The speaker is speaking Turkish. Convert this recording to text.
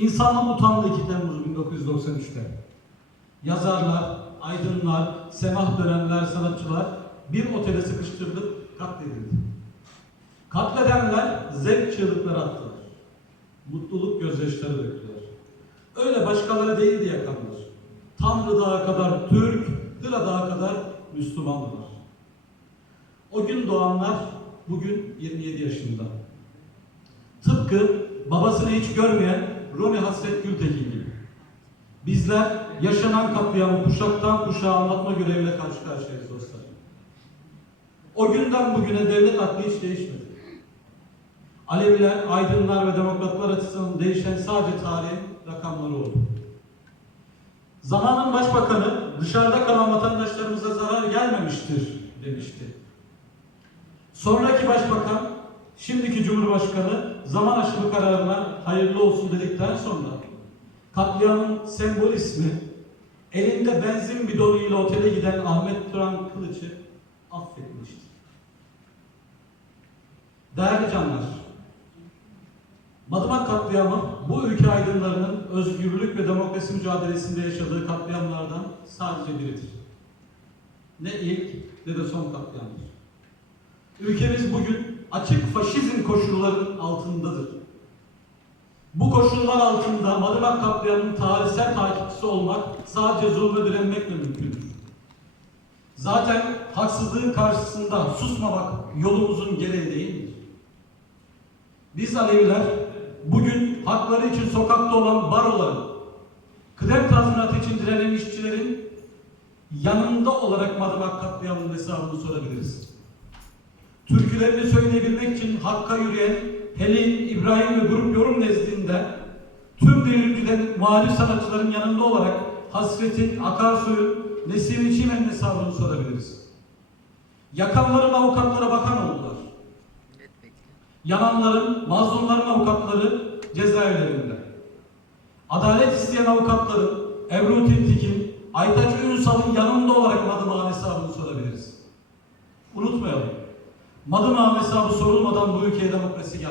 İnsanlık utandı 2 Temmuz 1993'te. Yazarlar, aydınlar, semah dönemler, sanatçılar bir otele sıkıştırılıp katledildi. Katledenler zevk çığlıkları attılar. Mutluluk gözyaşları döktüler. Öyle başkaları değildi yakanlar. Tanrı Dağı kadar Türk, Hıra Dağı kadar Müslümandılar. O gün doğanlar bugün 27 yaşında. Tıpkı babasını hiç görmeyen Roni Hasret Gültekin gibi. Bizler yaşanan katliamı kuşaktan kuşağa anlatma göreviyle karşı karşıyayız dostlar. O günden bugüne devlet aklı hiç değişmedi. Aleviler, aydınlar ve demokratlar açısından değişen sadece tarihin rakamları oldu. Zamanın başbakanı dışarıda kalan vatandaşlarımıza zarar gelmemiştir demişti. Sonraki başbakan, şimdiki cumhurbaşkanı zaman aşımı kararına hayırlı olsun dedikten sonra katliamın sembol ismi elinde benzin bidonuyla otele giden Ahmet Turan Kılıç'ı affetmişti. Değerli canlar, Madımak katliamı bu ülke aydınlarının özgürlük ve demokrasi mücadelesinde yaşadığı katliamlardan sadece biridir. Ne ilk ne de son katliamdır. Ülkemiz bugün açık faşizm koşullarının altındadır. Bu koşullar altında Madımak katliamının tarihsel takipçisi olmak sadece zulme direnmekle mümkündür. Zaten haksızlığın karşısında susmamak yolumuzun gereği değildir. Biz Aleviler bugün hakları için sokakta olan baroların, kıdem tazminatı için direnen işçilerin yanında olarak Madımak katliamının hesabını sorabiliriz. Türkülerini söyleyebilmek için Hakk'a yürüyen Helin, İbrahim ve grup yorum nezdinde tüm devrimciden muhalif sanatçıların yanında olarak Hasret'in, Akarsu'nun, Nesim Çimen'in hesabını sorabiliriz. Yakanların avukatlara bakan oldular. Yananların, mazlumların avukatları cezaevlerinde. Adalet isteyen avukatların Ebru Tiltik'in, Aytaç Ünsal'ın yanında olarak Madımak'ın hesabını sorabiliriz. Unutmayalım. Madımak'ın hesabı sorulmadan bu ülkeye demokrasi gelmez.